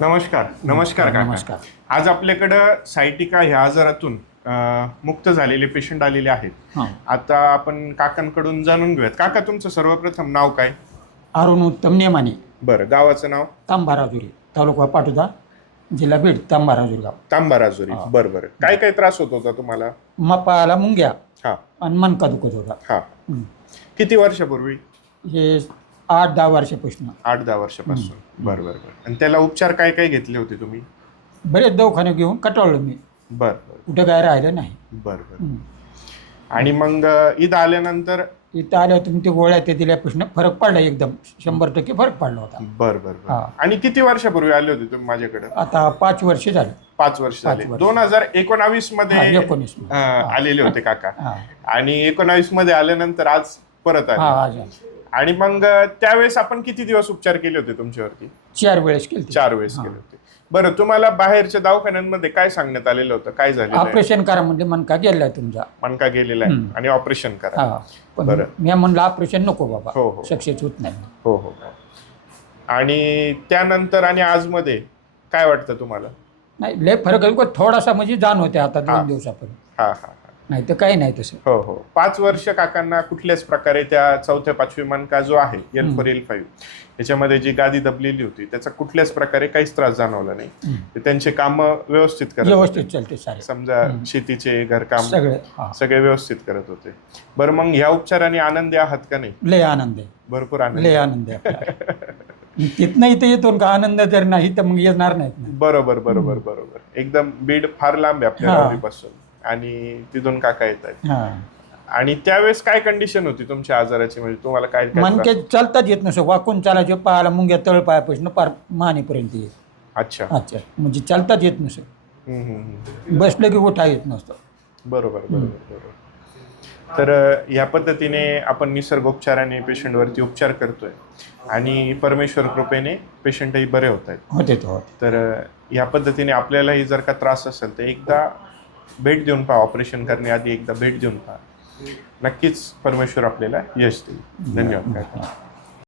नमस्कार नमस्कार काका. नमस्कार. आज आपल्याकडं सायटिका ह्या आजारातून अं, मुक्त झालेले पेशंट आलेले आहेत. हां. आता आपण काकांकडून जाणून घेऊयात. काका तुमचं सर्वप्रथम नाव काय? अरुण उत्तम नेमाने. बरं गावाचं नाव? तांबाराजुरी तालुका पाटोदा जिल्हा बीड तांबाराजुरी गाव तांबाराजुरी हा. बरं बरं. काय काय त्रास होत होता तुम्हाला? मपाला मुंग्या हा. आणि मनका दुखत होता. हा. हं. किती वर्षापूर्वी? हे आठ दहा वर्षापासून. आठ दहा वर्षापासून. बरं बरं बरं. आणि त्याला उपचार काय काय घेतले होते तुम्ही? बरेच दवाखाने घेऊन कटाळलो मी. बरं बरं. कुठं काय राहिलं नाही. बरं बरं. हं. आणि मग इथं आल्यानंतर? इथं आल्यावर तुम्ही ते गोळ्या ते दिल्यापासून फरक पडला एकदम. शंभर टक्के फरक पडला होता. बरं बरं बरं. हा. आणि किती वर्षापूर्वी आले होते तुम्ही माझ्याकडे? आता पाच वर्ष झाली. पाच वर्ष झाले. वर्ष. दोन हजार एकोणावीस हा, मध्ये एकोणीस अं, आलेले होते काका. हा. आणि एकोणावीसमध्ये आल्यानंतर आज परत हा आले. आणि मग त्यावेळेस आपण किती दिवस उपचार केले होते तुमच्यावरती? चार वेळेस केली चार वेळेस केले होते. बरं तुम्हाला बाहेरच्या दवाखान्यांमध्ये काय सांगण्यात आलेलं होतं? काय आहे? ऑपरेशन करा म्हणजे मनका गेलाय तुमचा. मनका गेलेला आहे आणि ऑपरेशन करा. बरं. मी म्हणलं ऑपरेशन नको बाबा. हो, हो. सक्सेस होत नाही. हो हो हो. आणि त्यानंतर आणि आजमध्ये काय वाटतं तुम्हाला? नाही लय फरक थोडासा म्हणजे जाण होते आता. दोन दिवसापर्यंत हा हा. नाही तर काही नाही तसं. हो हो. पाच वर्ष काकांना कुठल्याच प्रकारे त्या चौथ्या पाचवी मनका जो आहे एल फोर एल फाईव्ह त्याच्यामध्ये जी गादी दबलेली होती त्याचा कुठल्याच प्रकारे काहीच त्रास जाणवला नाही. ते त्यांचे काम व्यवस्थित करत. व्यवस्थित चालते सारे समजा शेतीचे घरकाम सगळे हा. सगळे व्यवस्थित करत होते. बरं मग ह्या उपचाराने आनंदी आहात का नाही? लय आनंद आहे. भरपूर आनंद. लय आनंद आहे आपल्याला. तिथनं इथं येतो का आनंद जर नाही तर मग येणार नाहीत ना. बरोबर बरोबर बरोबर. एकदम बीड फार लांब आहे आपल्या. गावीपासून आणि तिथून काका येत आहेत हा. आणि त्यावेळेस काय कंडिशन होती तुमच्या आजाराची? म्हणजे तुम्हाला काय काय मनके त्रास? चालताच येत नसं. वाकून चालायचे पायाला मुंग्या तळ पायापासून पार मानेपर्यंत येत. अच्छा. अच्छा. म्हणजे चालताच येत नसं. हम्म, हम्म, हम्म. बसलं की उठा येत नसतं. बरोबर बरोबर बरोबर. तर अ, या पद्धतीने आपण निसर्गोपचाराने पेशंटवरती उपचार करतोय. आणि परमेश्वर कृपेने पेशंटही बरे होत आहेत. होते तो होते. तर अ, या पद्धतीने आपल्यालाही जर का त्रास असेल तर एकदा भेट देऊन पहा ऑपरेशन करण्याआधी एकदा भेट देऊन पहा. नक्कीच परमेश्वर आपल्याला यश देईल. धन्यवाद.